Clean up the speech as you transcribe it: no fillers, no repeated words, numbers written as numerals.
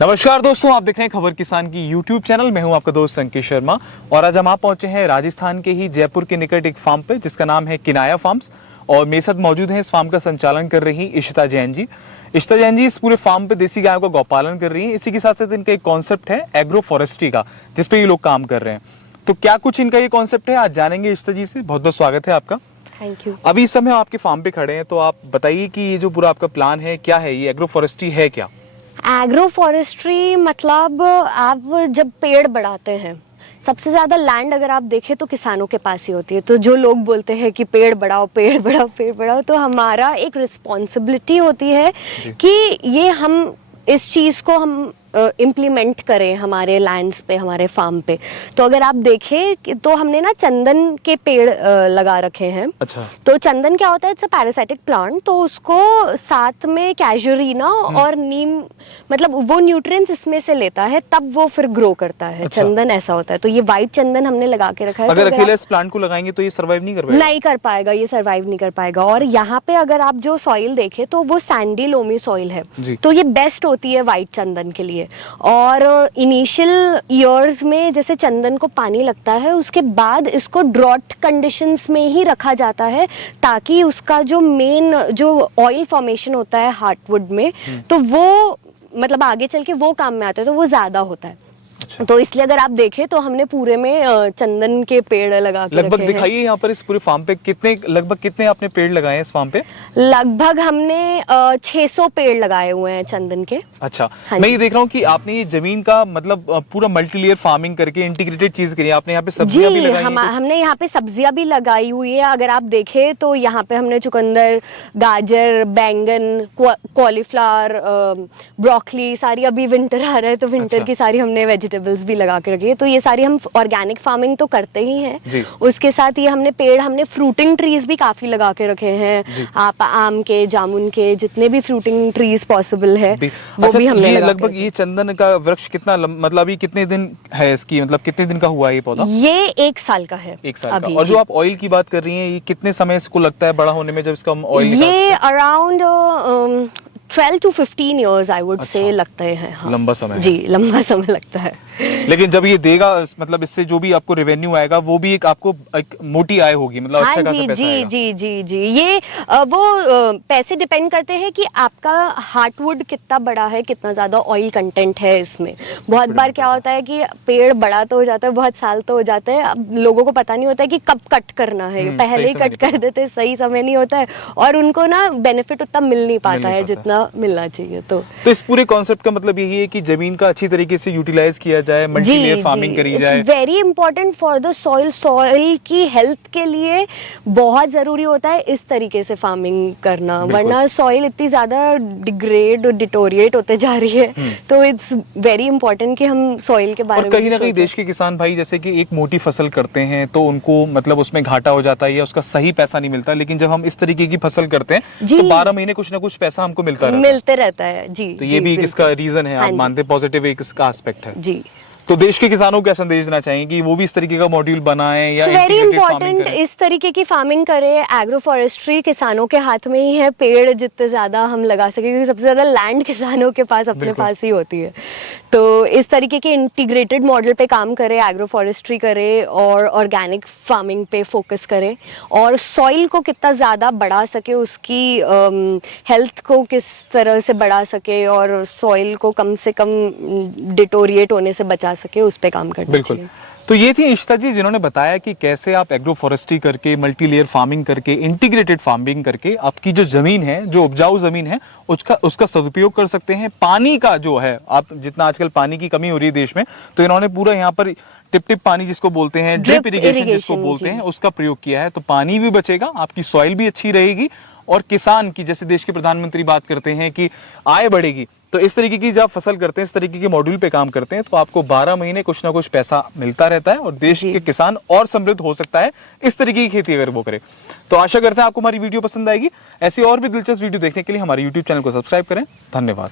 नमस्कार दोस्तों, आप देख रहे हैं खबर किसान की यूट्यूब चैनल। मैं हूं आपका दोस्त संकेत शर्मा और आज हम आप पहुंचे हैं राजस्थान के ही जयपुर के निकट एक फार्म पे जिसका नाम है किनाया फार्म्स। और मेरे साथ मौजूद हैं इस फार्म का संचालन कर रही इशिता जैन जी। इशिता जैन जी इस पूरे फार्म पे देसी गायों का गौपालन कर रही है। इसी के साथ साथ इनका एक कॉन्सेप्ट है एग्रो फॉरेस्ट्री का, जिसपे ये लोग काम कर रहे हैं। तो क्या कुछ इनका ये कॉन्सेप्ट है, आज जानेंगे इशिता जी से। बहुत बहुत स्वागत है आपका। Thank you. अभी इस समय आपके फार्म पे खड़े हैं, तो आप बताइए कि ये जो पूरा आपका प्लान है क्या है, ये एग्रो फॉरेस्ट्री है क्या? एग्रो फॉरेस्ट्री मतलब आप जब पेड़ बढ़ाते हैं, सबसे ज्यादा लैंड अगर आप देखें तो किसानों के पास ही होती है। तो जो लोग बोलते हैं कि पेड़ बढ़ाओ पेड़ बढ़ाओ पेड़ बढ़ाओ, तो हमारा एक रिस्पॉन्सिबिलिटी होती है कि ये हम इस चीज को हम इम्प्लीमेंट करें हमारे लैंड्स पे, हमारे फार्म पे। तो अगर आप देखें तो हमने ना चंदन के पेड़ लगा रखे हैं। अच्छा। तो चंदन क्या होता है, इट्स अ पैरासाइटिक प्लांट। तो उसको साथ में कैजुरीना और नीम, मतलब वो न्यूट्रिएंट्स इसमें से लेता है, तब वो फिर ग्रो करता है। अच्छा। चंदन ऐसा होता है। तो ये व्हाइट चंदन हमने लगा के रखा है। अगर तो अकेले इस प्लांट को लगाएंगे तो ये सर्वाइव नहीं कर पाएगा? नहीं कर पाएगा, ये सर्वाइव नहीं कर पाएगा। और यहाँ पे अगर आप जो सॉइल देखें तो वो सैंडी लोमी सॉइल है, तो ये बेस्ट होती है व्हाइट चंदन के लिए। और इनिशियल ईयर्स में जैसे चंदन को पानी लगता है, उसके बाद इसको ड्रॉट कंडीशंस में ही रखा जाता है, ताकि उसका जो मेन जो ऑयल फॉर्मेशन होता है हार्टवुड में, तो वो मतलब आगे चल के वो काम में आता है, तो वो ज्यादा होता है। अच्छा। तो इसलिए अगर आप देखें तो हमने पूरे में चंदन के पेड़ लगा के लगभग रखे हैं। दिखाइए यहाँ पर इस पूरे फार्म पे लगभग कितने आपने पेड़ लगाए हैं इस फार्म पे? लगभग हमने 600 पेड़ लगाए हुए हैं चंदन के। अच्छा। हाँ, मैं ये देख रहा हूँ कि आपने ये जमीन का मतलब पूरा मल्टीलेयर फार्मिंग करके इंटीग्रेटेड चीज करी है। आपने यहाँ पे सब्जियां भी लगाई हैं? हमने यहाँ पे सब्जियां भी लगाई हुई है। अगर आप देखें तो यहाँ पे हमने चुकंदर, गाजर, बैंगन, कॉलीफ्लावर, ब्रोकली, सारी, अभी विंटर आ रहा है तो विंटर अच्छा। की सारी हमने वेजिटेबल्स भी लगा के रखी है। तो ये सारी हम ऑर्गेनिक फार्मिंग तो करते ही हैं। उसके साथ ये हमने फ्रूटिंग ट्रीज भी काफी लगा के रखे हैं। आप आम के, जामुन के, जितने भी फ्रूटिंग ट्रीज पॉसिबल है वो भी हमने लगा। लगभग ये चंदन का वृक्ष कितना मतलब अभी कितने दिन है इसकी, मतलब कितने दिन का हुआ है ये पौधा? ये 1 साल का है। 1 साल का। और जो आप ऑयल की बात कर रही हैं, ये कितने समय इसको लगता है बड़ा होने में, जब इसका ऑयल? ये around 12 to 15 years I would say लगते हैं। हाँ। लंबा समय है। जी, लंबा समय लगता है। लेकिन जब ये देगा, मतलब इससे जो भी आपको रेवेन्यू आएगा वो भी आपको एक मोटी आय होगी, मतलब हाँ, अच्छा खासा पैसा जी आएगा। जी जी जी। ये वो पैसे डिपेंड करते हैं कि आपका हार्टवुड कितना बड़ा है, कितना ज्यादा ऑयल कंटेंट है इसमें। बहुत बार क्या होता है कि पेड़ बड़ा तो हो जाता है, बहुत साल तो हो जाते हैं, अब लोगों को पता नहीं होता है कि कब कट करना है। पहले ही कट कर देते, सही समय नहीं होता है और उनको ना बेनिफिट उतना मिल नहीं पाता है जितना मिलना चाहिए। तो इस पूरे कॉन्सेप्ट का मतलब यही है कि जमीन का अच्छी तरीके से यूटिलाइज किया जाए, मल्टीलेयर फार्मिंग करी जाए। Very important for the soil. Soil की हेल्थ के लिए बहुत जरूरी होता है इस तरीके से फार्मिंग करना, वरना सॉइल इतनी ज्यादा डिग्रेड और डिटोरिएट होते जा रही है। तो इट्स वेरी इंपॉर्टेंट कि हम सॉइल के बारे में कहीं ना कहीं देश के किसान भाई जैसे कि एक मोटी फसल करते हैं तो उनको मतलब उसमें घाटा हो जाता है या उसका सही पैसा नहीं मिलता। लेकिन जब हम इस तरीके की फसल करते हैं तो 12 महीने कुछ ना कुछ पैसा हमको मिलते रहता है। जी। तो ये भी इसका रीजन है, आप मानते, पॉजिटिव एक इसका एस्पेक्ट है। जी। तो देश के किसानों को क्या संदेश देना चाहेंगे कि वो भी इस तरीके का मॉड्यूल बनाएं या वेरी इंपॉर्टेंट इस तरीके की फार्मिंग करें। एग्रो फॉरेस्ट्री किसानों के हाथ में ही है। पेड़ जितने ज्यादा हम लगा सके, क्योंकि सबसे ज्यादा लैंड किसानों के पास अपने पास ही होती है। तो इस तरीके के इंटीग्रेटेड मॉडल पे काम करें, एग्रो फॉरेस्ट्री करें और ऑर्गेनिक फार्मिंग पे फोकस करें और सॉइल को कितना ज़्यादा बढ़ा सके, उसकी हेल्थ को किस तरह से बढ़ा सके और सॉइल को कम से कम डिटोरिएट होने से बचा सके, उस पे काम करना चाहिए। तो ये थी इशिता जी जिन्होंने बताया कि कैसे आप एग्रो फॉरेस्ट्री करके, मल्टीलेयर फार्मिंग करके, इंटीग्रेटेड फार्मिंग करके आपकी जो जमीन है, जो उपजाऊ जमीन है, उसका सदुपयोग कर सकते हैं। पानी का जो है, आप जितना आजकल पानी की कमी हो रही है देश में, तो इन्होंने पूरा यहाँ पर टिप टिप पानी जिसको बोलते हैं, ड्रिप इरिगेशन जिसको बोलते हैं, उसका प्रयोग किया है। तो पानी भी बचेगा, आपकी सॉइल भी अच्छी रहेगी और किसान की, जैसे देश के प्रधानमंत्री बात करते हैं कि आय बढ़ेगी, तो इस तरीके की जब फसल करते हैं, इस तरीके के मॉड्यूल पे काम करते हैं, तो आपको 12 महीने कुछ ना कुछ पैसा मिलता रहता है और देश के किसान और समृद्ध हो सकता है इस तरीके की खेती अगर वो करे। तो आशा करते हैं आपको हमारी वीडियो पसंद आएगी। ऐसी और भी दिलचस्प वीडियो देखने के लिए हमारे यूट्यूब चैनल को सब्सक्राइब करें। धन्यवाद।